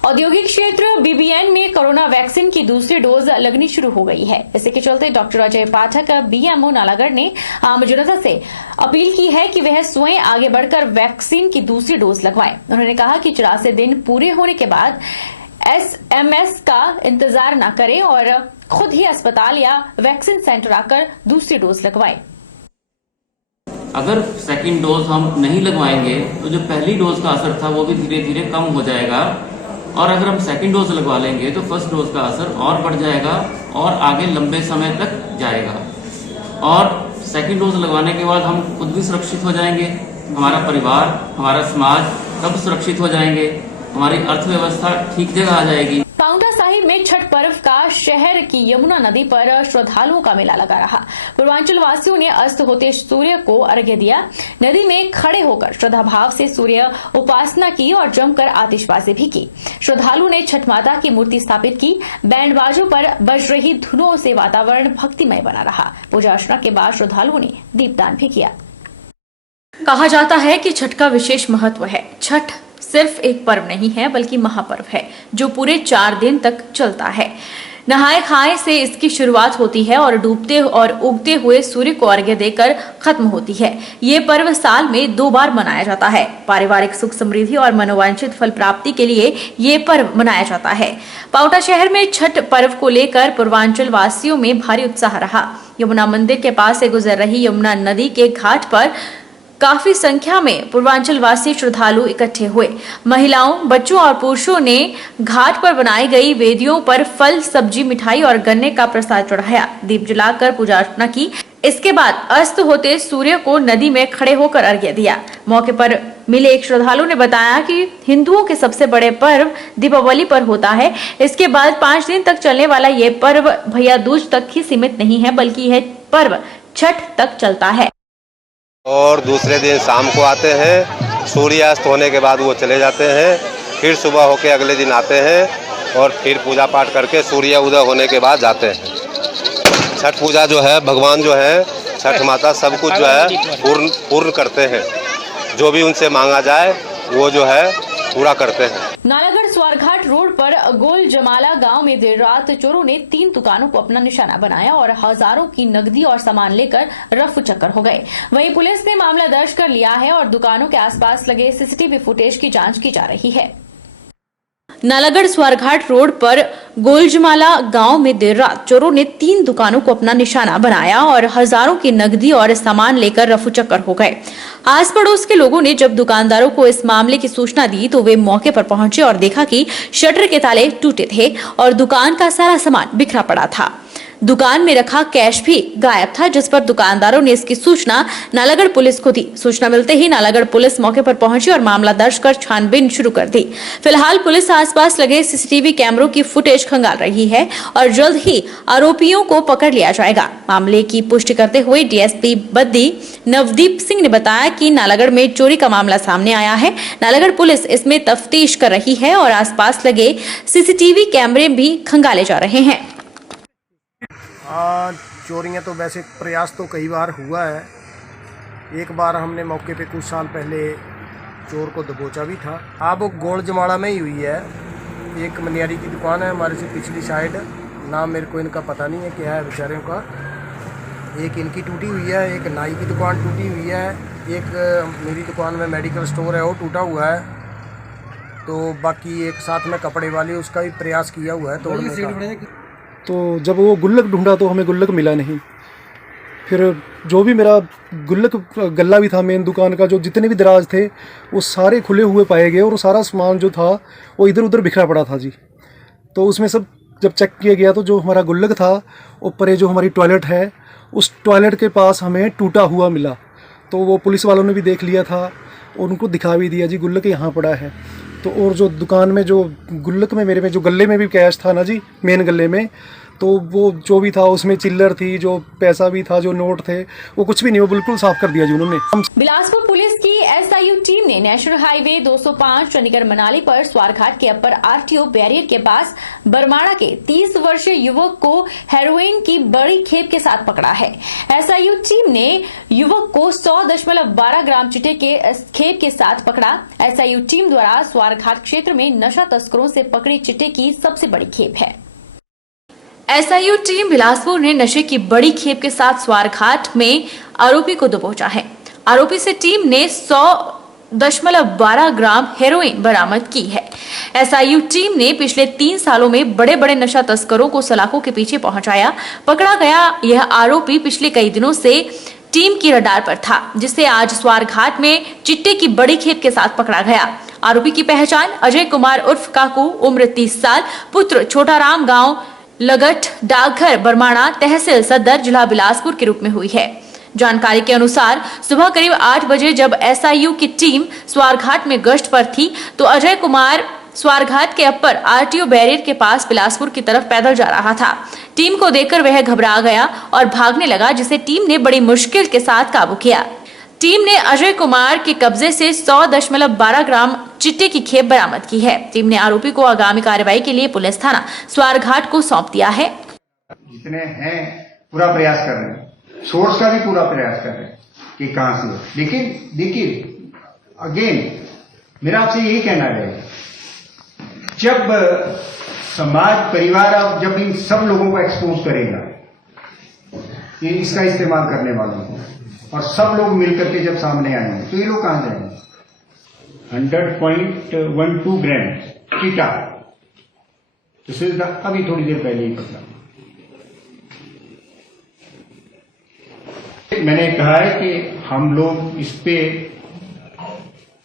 औद्योगिक क्षेत्र बीबीएन में कोरोना वैक्सीन की दूसरी डोज लगनी शुरू हो गई है। इसी के चलते डॉक्टर अजय पाठक बीएमओ नालागढ़ ने आम जनता से अपील की है कि वह स्वयं आगे बढ़कर वैक्सीन की दूसरी डोज लगवाएं। उन्होंने कहा कि 84 दिन पूरे होने के बाद एसएमएस का इंतजार न करें और खुद ही अस्पताल या वैक्सीन सेंटर आकर दूसरी डोज लगवाएं। अगर सेकंड डोज हम नहीं लगवाएंगे तो जो पहली डोज का असर था वो भी धीरे धीरे कम हो जाएगा, और अगर हम सेकंड डोज लगवा लेंगे तो फर्स्ट डोज का असर और बढ़ जाएगा और आगे लंबे समय तक जाएगा। और सेकंड डोज लगवाने के बाद हम खुद भी सुरक्षित हो जाएंगे, हमारा परिवार, हमारा समाज सब सुरक्षित हो जाएंगे, हमारी अर्थव्यवस्था ठीक जगह आ जाएगी। पांवटा साहिब में छठ पर्व का शहर की यमुना नदी पर श्रद्धालुओं का मेला लगा रहा। पूर्वांचल वासियों ने अस्त होते सूर्य को अर्घ्य दिया। नदी में खड़े होकर श्रद्धा भाव से सूर्य उपासना की और जमकर आतिशबाजी भी की। श्रद्धालुओं ने छठ माता की मूर्ति स्थापित की। बैंड बाजों पर बज रही धुनों से वातावरण भक्तिमय बना रहा। पूजा अर्चना के बाद श्रद्धालुओं ने दीपदान भी किया। कहा जाता है कि छठ का विशेष महत्व है। छठ सिर्फ एक पर्व नहीं है बल्कि महापर्व है जो पूरे 4 दिन तक चलता है। नहाए खाए से इसकी शुरुआत होती है और डूबते और उगते हुए सूर्य को अर्घ्य देकर खत्म होती है। ये पर्व साल में 2 बार मनाया जाता है। पारिवारिक सुख समृद्धि और मनोवांछित फल प्राप्ति के लिए ये पर्व मनाया जाता है। पांवटा शहर में छठ पर्व को लेकर पूर्वांचल वासियों में भारी उत्साह रहा। यमुना मंदिर के पास से गुजर रही यमुना नदी के घाट पर काफी संख्या में पूर्वांचल वासी श्रद्धालु इकट्ठे हुए। महिलाओं, बच्चों और पुरुषों ने घाट पर बनाई गई वेदियों पर फल, सब्जी, मिठाई और गन्ने का प्रसाद चढ़ाया, दीप जलाकर पूजा अर्चना की। इसके बाद अस्त होते सूर्य को नदी में खड़े होकर अर्घ्य दिया। मौके पर मिले एक श्रद्धालु ने बताया कि हिंदुओं के सबसे बड़े पर्व दीपावली पर होता है। इसके बाद 5 दिन तक चलने वाला ये पर्व भैया दूज तक ही सीमित नहीं है बल्कि यह पर्व छठ तक चलता है और दूसरे दिन शाम को आते हैं। सूर्यास्त होने के बाद वो चले जाते हैं, फिर सुबह होके अगले दिन आते हैं और फिर पूजा पाठ करके सूर्य उदय होने के बाद जाते हैं। छठ पूजा जो है, भगवान जो है, छठ माता सब कुछ जो है पूर्ण करते हैं। जो भी उनसे मांगा जाए वो जो है पूरा करते हैं। नालागढ़ स्वारघाट रोड पर गोल जमाला गांव में देर रात चोरों ने 3 दुकानों को अपना निशाना बनाया और हजारों की नकदी और सामान लेकर रफू चक्कर हो गए। वहीं पुलिस ने मामला दर्ज कर लिया है और दुकानों के आसपास लगे सीसीटीवी फुटेज की जांच की जा रही है। नालागढ़ स्वारघाट रोड पर गोलजमाला गांव में देर रात चोरों ने 3 दुकानों को अपना निशाना बनाया और हजारों की नकदी और सामान लेकर रफू चक्कर हो गए। आस पड़ोस के लोगों ने जब दुकानदारों को इस मामले की सूचना दी तो वे मौके पर पहुंचे और देखा कि शटर के ताले टूटे थे और दुकान का सारा सामान बिखरा पड़ा था। दुकान में रखा कैश भी गायब था, जिस पर दुकानदारों ने इसकी सूचना नालागढ़ पुलिस को दी। सूचना मिलते ही नालागढ़ पुलिस मौके पर पहुंची और मामला दर्ज कर छानबीन शुरू कर दी। फिलहाल पुलिस आसपास लगे सीसीटीवी कैमरों की फुटेज खंगाल रही है और जल्द ही आरोपियों को पकड़ लिया जाएगा। मामले की पुष्टि करते हुए डीएसपी बद्दी नवदीप सिंह ने बताया कि नालागढ़ में चोरी का मामला सामने आया है। नालागढ़ पुलिस इसमें तफ्तीश कर रही है और आसपास लगे सीसीटीवी कैमरे भी खंगाले जा रहे हैं। चोरियां तो वैसे प्रयास तो कई बार हुआ है। एक बार हमने मौके पे कुछ साल पहले चोर को दबोचा भी था। अब वो गोल जमाड़ा में ही हुई है। एक मनियारी की दुकान है हमारे से पिछली साइड, नाम मेरे को इनका पता नहीं है क्या है बेचारों का। एक इनकी टूटी हुई है, एक नाई की दुकान टूटी हुई है, एक मेरी दुकान में मेडिकल स्टोर है वो टूटा हुआ है। तो बाकी एक साथ में कपड़े वाली उसका भी प्रयास किया हुआ है तोड़ने का। तो जब वो गुल्लक ढूंढा तो हमें गुल्लक मिला नहीं। फिर जो भी मेरा गुल्लक गल्ला भी था मेन दुकान का, जो जितने भी दराज थे वो सारे खुले हुए पाए गए और वो सारा सामान जो था वो इधर उधर बिखरा पड़ा था जी। तो उसमें सब जब चेक किया गया तो जो हमारा गुल्लक था ऊपर ये जो हमारी टॉयलेट है उस टॉयलेट के पास हमें टूटा हुआ मिला। तो वो पुलिस वालों ने भी देख लिया था और उनको दिखा भी दिया जी गुल्लक यहाँ पड़ा है। तो और जो दुकान में जो गुल्लक में मेरे में जो गले में भी कैश था ना जी, मेन गले में, तो वो जो भी था उसमें चिल्लर थी, जो पैसा भी था, जो नोट थे, वो कुछ भी नहीं, वो बिल्कुल साफ कर दिया जी उन्होंने। बिलासपुर पुलिस की एसआईयू टीम ने नेशनल हाईवे 205 चंडीगढ़ मनाली पर स्वारघाट के अपर आरटीओ बैरियर के पास बरमाड़ा के 30 वर्षीय युवक को हेरोइन की बड़ी खेप के साथ पकड़ा है। एसआईयू टीम ने युवक को 100.12 ग्राम चिट्टे के खेप के साथ पकड़ा। एसआईयू टीम द्वारा स्वारघाट क्षेत्र में नशा तस्करों से पकड़ी चिट्टे की सबसे बड़ी खेप है। एसआईयू टीम बिलासपुर ने नशे की बड़ी खेप के साथ स्वारघाट में आरोपी को दबोचा है। आरोपी से टीम ने 100.12 ग्राम हेरोइन बरामद की है। एसआईयू टीम ने पिछले 3 सालों में बड़े बड़े नशा तस्करों को सलाखों के पीछे पहुंचाया। पकड़ा गया यह आरोपी पिछले कई दिनों से टीम की रडार पर था, जिसे आज स्वारघाट में चिट्टे की बड़ी खेप के साथ पकड़ा गया। आरोपी की पहचान अजय कुमार उर्फ काकू, उम्र 30 साल, पुत्र छोटाराम, गांव लगट, डाकघर बरमाड़ा, तहसील सदर, जिला बिलासपुर के रूप में हुई है। जानकारी के अनुसार सुबह करीब 8 बजे जब एसआईयू की टीम स्वारघाट में गश्त पर थी तो अजय कुमार स्वारघाट के अपर आरटीओ बैरियर के पास बिलासपुर की तरफ पैदल जा रहा था। टीम को देखकर वह घबरा गया और भागने लगा, जिसे टीम ने बड़ी मुश्किल के साथ काबू किया। टीम ने अजय कुमार के कब्जे से 100.12 ग्राम चिट्टे की खेप बरामद की है। टीम ने आरोपी को आगामी कार्रवाई के लिए पुलिस थाना स्वारघाट को सौंप दिया है। जितने हैं पूरा प्रयास कर रहे हैं, सोर्स का भी पूरा प्रयास कर रहे हैं कि कहां से हो। लेकिन देखिए अगेन मेरा आपसे यही कहना है, जब समाज परिवार जब इन सब लोगों को एक्सपोज करेगा ये इसका इस्तेमाल करने वालों को, और सब लोग मिलकर के जब सामने आएंगे तो ये लोग कहां जाएंगे। 100.12 ग्राम चिट्टा अभी थोड़ी देर पहले ही पकड़ा। मैंने कहा है कि हम लोग इस पे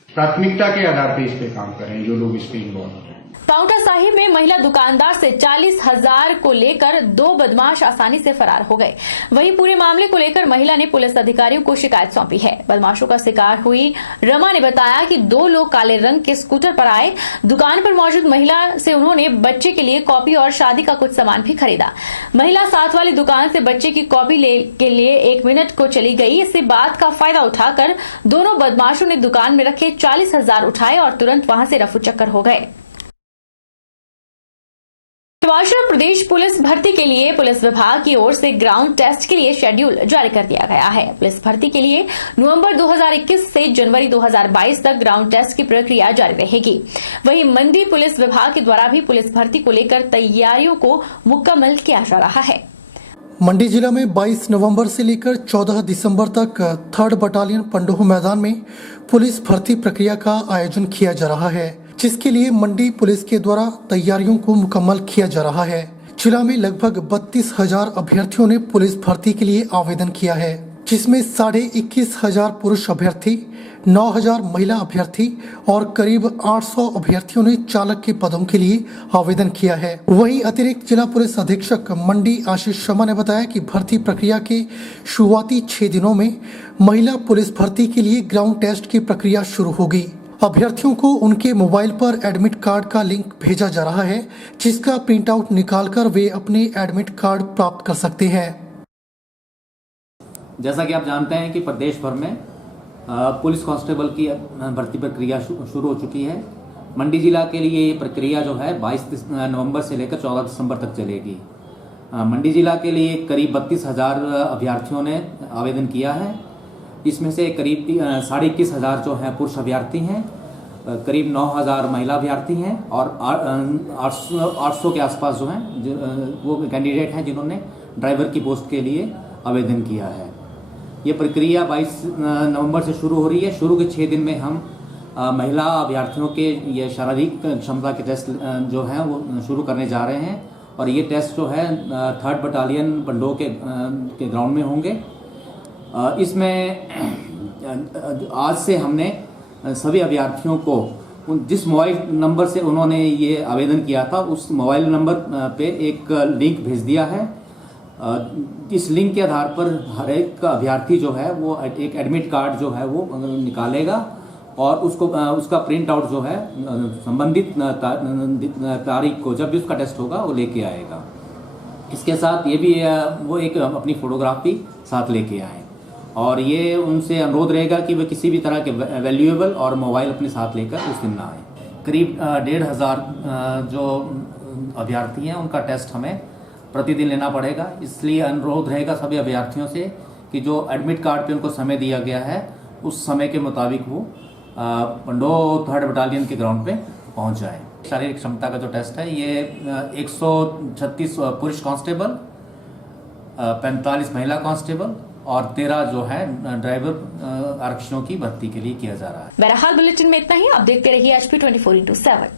प्राथमिकता के आधार पे इस पे काम करें, जो लोग इस पे इन्वॉल्व हैं। पाउंटा साहिब में महिला दुकानदार से 40,000 को लेकर 2 बदमाश आसानी से फरार हो गए। वहीं पूरे मामले को लेकर महिला ने पुलिस अधिकारियों को शिकायत सौंपी है। बदमाशों का शिकार हुई रमा ने बताया कि 2 लोग काले रंग के स्कूटर पर आए। दुकान पर मौजूद महिला से उन्होंने बच्चे के लिए कॉपी और शादी का कुछ सामान भी खरीदा। महिला साथ वाली दुकान से बच्चे की कॉपी के लिए 1 मिनट को चली गई। इसी बात का फायदा उठाकर दोनों बदमाशों ने दुकान में रखे 40,000 उठाए और तुरंत वहां से रफू चक्कर हो गए। हिमाचल प्रदेश पुलिस भर्ती के लिए पुलिस विभाग की ओर से ग्राउंड टेस्ट के लिए शेड्यूल जारी कर दिया गया है। पुलिस भर्ती के लिए नवंबर 2021 से जनवरी 2022 तक ग्राउंड टेस्ट की प्रक्रिया जारी रहेगी। वहीं मंडी पुलिस विभाग के द्वारा भी पुलिस भर्ती को लेकर तैयारियों को मुकम्मल किया जा रहा है। मंडी जिला में 22 नवंबर से लेकर 14 दिसंबर तक 3rd बटालियन पंडोह मैदान में पुलिस भर्ती प्रक्रिया का आयोजन किया जा रहा है, जिसके लिए मंडी पुलिस के द्वारा तैयारियों को मुकम्मल किया जा रहा है। जिला में लगभग 32,000 अभ्यर्थियों ने पुलिस भर्ती के लिए आवेदन किया है, जिसमें 21,500 पुरुष अभ्यर्थी, 9,000 महिला अभ्यर्थी और करीब 800 अभ्यर्थियों ने चालक के पदों के लिए आवेदन किया है। वहीं अतिरिक्त जिला पुलिस अधीक्षक मंडी आशीष शर्मा ने बताया कि भर्ती प्रक्रिया के शुरुआती 6 दिनों में महिला पुलिस भर्ती के लिए ग्राउंड टेस्ट की प्रक्रिया शुरू होगी। अभ्यर्थियों को उनके मोबाइल पर एडमिट कार्ड का लिंक भेजा जा रहा है, जिसका प्रिंट आउट निकालकर वे अपने एडमिट कार्ड प्राप्त कर सकते हैं। जैसा कि आप जानते हैं कि प्रदेश भर में पुलिस कांस्टेबल की भर्ती प्रक्रिया शुरू हो चुकी है। मंडी जिला के लिए ये प्रक्रिया जो है 22 नवंबर से लेकर 14 दिसंबर तक चलेगी। मंडी जिला के लिए करीब 32,000 अभ्यर्थियों ने आवेदन किया है। इसमें से करीब 21,500 जो हैं पुरुष अभ्यर्थी हैं, करीब 9,000 महिला अभ्यर्थी हैं और 800 के आसपास जो हैं वो कैंडिडेट हैं जिन्होंने ड्राइवर की पोस्ट के लिए आवेदन किया है। ये प्रक्रिया 22 नवंबर से शुरू हो रही है। शुरू के 6 दिन में हम महिला अभ्यर्थियों के ये शारीरिक क्षमता के टेस्ट जो हैं वो शुरू करने जा रहे हैं और ये टेस्ट जो है 3rd बटालियन पंडोह के ग्राउंड में होंगे। इसमें आज से हमने सभी अभ्यर्थियों को जिस मोबाइल नंबर से उन्होंने ये आवेदन किया था उस मोबाइल नंबर पे एक लिंक भेज दिया है। इस लिंक के आधार पर हर एक अभ्यर्थी जो है वो एक एडमिट कार्ड जो है वो निकालेगा और उसका प्रिंट आउट जो है संबंधित तारीख को जब भी उसका टेस्ट होगा वो लेके आएगा। इसके साथ ये भी वो एक अपनी फोटोग्राफ भी साथ लेके आए और ये उनसे अनुरोध रहेगा कि वे किसी भी तरह के वैल्यूएबल और मोबाइल अपने साथ लेकर उस दिन ना आए। करीब 1,500 जो अभ्यर्थी हैं उनका टेस्ट हमें प्रतिदिन लेना पड़ेगा, इसलिए अनुरोध रहेगा सभी अभ्यर्थियों से कि जो एडमिट कार्ड पे उनको समय दिया गया है उस समय के मुताबिक वो पंडोह 3rd बटालियन के ग्राउंड पे पहुंच जाए। शारीरिक क्षमता का जो टेस्ट है ये 136 पुरुष कांस्टेबल, 45 महिला कांस्टेबल और 13 जो है ड्राइवर आरक्षियों की भर्ती के लिए किया जा रहा है। बहरहाल बुलेटिन में इतना ही। आप देखते रहिए HP 24/7।